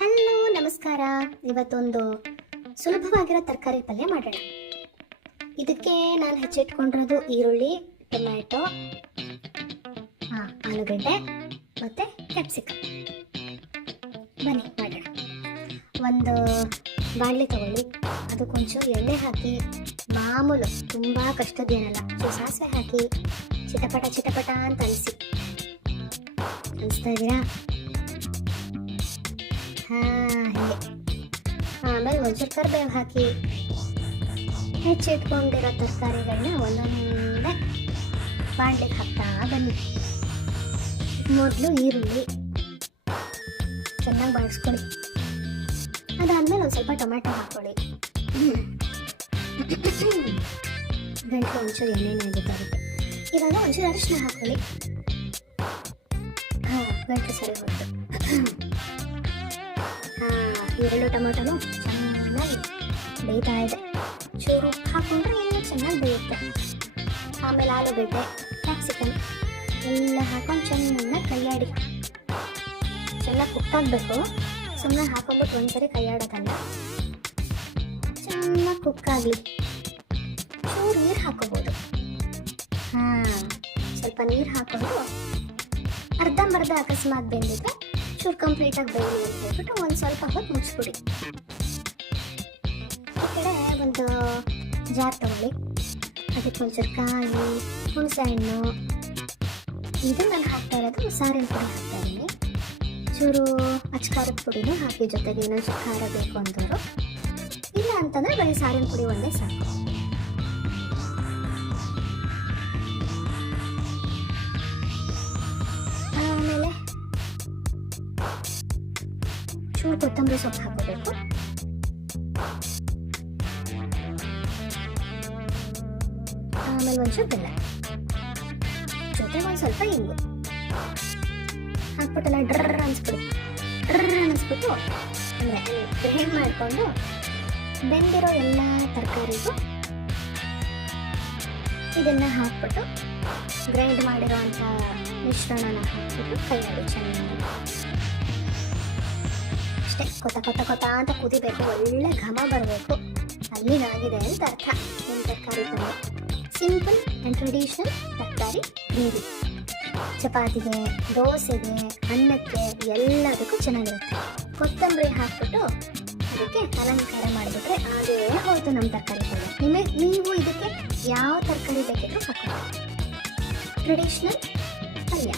Hello ನಮಸ್ಕಾರ. ಇವತ್ತೊಂದು ಸುಲಭವಾಗಿರೋ ತರಕಾರಿ ಪಲ್ಯ ಮಾಡೋಣ. ಇದಕ್ಕೆ ನಾನು ಹೆಚ್ಚಿಟ್ಕೊಂಡಿರೋದು ಈರುಳ್ಳಿ, ಟೊಮ್ಯಾಟೊ, ಆಲೂಗಡ್ಡೆ ಮತ್ತು ಕ್ಯಾಪ್ಸಿಕಮ್. ಬನ್ನಿ ಮಾಡೋಣ. ಒಂದು ಬಾಣಲೆ ತಗೊಳ್ಳಿ, ಅದಕ್ಕೊಂಚೂರು ಎಣ್ಣೆ ಹಾಕಿ, ಮಾಮೂಲು ತುಂಬ ಕಷ್ಟದ್ದೇನಲ್ಲ, ಸಾಸಿವೆ ಹಾಕಿ ಚಿಟಪಟ ಅಂತ ಅನಿಸಿ ಅನಿಸ್ತಾ ಇದ್ದೀರಾ? ಹೀಗೆ. ಆಮೇಲೆ ಒಂಚೂರು ಕರಿಬೇವು ಹಾಕಿ ಹೆಚ್ಚಿಟ್ಕೊಂಡಿರೋ ತರಕಾರಿಗಳನ್ನ ಒಂದೊಂದೇ ಬಾಣಲೆಗೆ ಹಾಕ್ತಾ ಬನ್ನಿ. ಮೊದಲು ಈರುಳ್ಳಿ ಚೆನ್ನಾಗಿ ಬಾಡಿಸ್ಕೊಳ್ಳಿ. ಅದಾದಮೇಲೆ ಒಂದು ಸ್ವಲ್ಪ ಟೊಮ್ಯಾಟೊ ಹಾಕ್ಕೊಳ್ಳಿ. ಗಂಟಲು ಒಂಚೂರು ಎಣ್ಣೆನೇ ಆಗಿದ್ದಾಗುತ್ತೆ. ಇವಾಗ ಒಂಚೂರು ಅರಿಶಿನ ಹಾಕ್ಕೊಳ್ಳಿ. ಗಂಟಲು ಸರಿ ಹೋಯ್ತು. ಈರುಳ್ಳಿ ಟೊಮೆಟೊನು ಚೆನ್ನಾಗಿ ಬೇಯ್ತಾ ಇದೆ. ಚೂರು ಉಪ್ಪು ಹಾಕೊಂಡ್ರೆ ಇನ್ನೂ ಚೆನ್ನಾಗಿ ಬೇಯುತ್ತೆ. ಆಮೇಲೆ ಆಲೂಗಡ್ಡೆ, ಕ್ಯಾಪ್ಸಿಕಮ್ ಎಲ್ಲ ಹಾಕೊಂಡು ಚೆನ್ನಾಗಿ ಕೈಯಾಡಿ. ಚೆನ್ನಾಗಿ ಕುಕ್ಕಾಗಬೇಕು. ಸುಮ್ಮನೆ ಹಾಕೊಂಡ್ಬಿಟ್ಟು ಒಂದ್ಸರಿ ಕೈಯಾಡೋದಲ್ಲ, ಚೆನ್ನಾಗಿ ಕುಕ್ಕಾಗಲಿ. ಚೂರು ನೀರು ಹಾಕೋಬೋದು. ಸ್ವಲ್ಪ ನೀರು ಹಾಕೊಂಡು ಅರ್ಧಂಬರ್ಧ ಅಕಸ್ಮಾತ್ ಬೆಂದಿದ್ರೆ ಚೂರು ಕಂಪ್ಲೀಟಾಗಿ ಬೇಯಲಿ ಅಂತ ಹೇಳ್ಬಿಟ್ಟು ಒಂದು ಸ್ವಲ್ಪ ಹೊತ್ತು ಮುಚ್ಚಿಬಿಡಿ. ಈ ಕಡೆ ಒಂದು ಜಾರ್ ತಗೊಳ್ಳಿ, ಅದಕ್ಕೆ ಒಂಚೂರು ಕಾಯಿ, ಹುಣಸೆ ಹಣ್ಣು, ಇದು ನಾನು ಹಾಕ್ತಾ ಇರೋದು ಸಾರಿನ ಪುಡಿ ಹಾಕ್ತಾ ಇದ್ದೀನಿ. ಚೂರು ಅಚ್ಕಾರದ ಪುಡಿನೂ ಹಾಕಿ, ಜೊತೆಗೆ ಇನ್ನೊಂದು ಖಾರ ಬೇಕು ಅಂದವರು. ಇಲ್ಲ ಅಂತಂದರೆ ಬರೀ ಸಾರಿನ ಪುಡಿ ಒಂದೇ ಸಾಕು. ಆಮೇಲೆ ಚೂರು ಕೊತ್ತಂಬರಿ ಸೊಪ್ಪು ಹಾಕೋಬೇಕು. ಆಮೇಲೆ ಒಂಚೂರು ಬೆಲ್ಲ, ಜೊತೆಗೆ ಒಂದು ಸ್ವಲ್ಪ ಇಂಗು ಹಾಕ್ಬಿಟ್ಟೆಲ್ಲ ಡ್ರರ್ ಅನಿಸ್ಬಿಟ್ಟು ಅಂದರೆ ಗ್ರೈಂಡ್ ಮಾಡಿಕೊಂಡು ಬೆಂದಿರೋ ಎಲ್ಲ ತರಕಾರಿಗೂ ಇದನ್ನು ಹಾಕ್ಬಿಟ್ಟು ಗ್ರೈಂಡ್ ಮಾಡಿರೋ ಅಂಥ ಮಿಶ್ರಣನ ಹಾಕ್ಬಿಟ್ಟು ಕೈಯಾಡಿ ಚೆನ್ನಾಗಿ ಅಷ್ಟೇ. ಕೊತ ಅಂತ ಕುದಿಬೇಕು, ಒಳ್ಳೆ ಘಮ ಬರಬೇಕು. ಅಲ್ಲಿಗಾಗಿದೆ ಅಂತ ಅರ್ಥ. ಒಂದು ತರಕಾರಿ ಪಲ್ಯ, ಸಿಂಪಲ್ ಆ್ಯಂಡ್ ಟ್ರೆಡಿಷನಲ್ ತರಕಾರಿ ಗ್ರೇವಿ. ಚಪಾತಿಗೆ, ದೋಸೆಗೆ, ಅನ್ನಕ್ಕೆ ಎಲ್ಲದಕ್ಕೂ ಚೆನ್ನಾಗಿರುತ್ತೆ. ಕೊತ್ತಂಬರಿ ಹಾಕ್ಬಿಟ್ಟು ಅದಕ್ಕೆ ಅಲಂಕಾರ ಮಾಡಿಬಿಟ್ರೆ ಅದೇ ಹೋಯ್ತು ನಮ್ಮ ತರಕಾರಿ ಪಲ್ಯ. ನೀವು ಇದಕ್ಕೆ ಯಾವ ತರಕಾರಿ ಬೇಕಿದ್ರೂ ಹಾಕ್ಬೋದು. ಟ್ರೆಡಿಷನಲ್ ಪಲ್ಯ.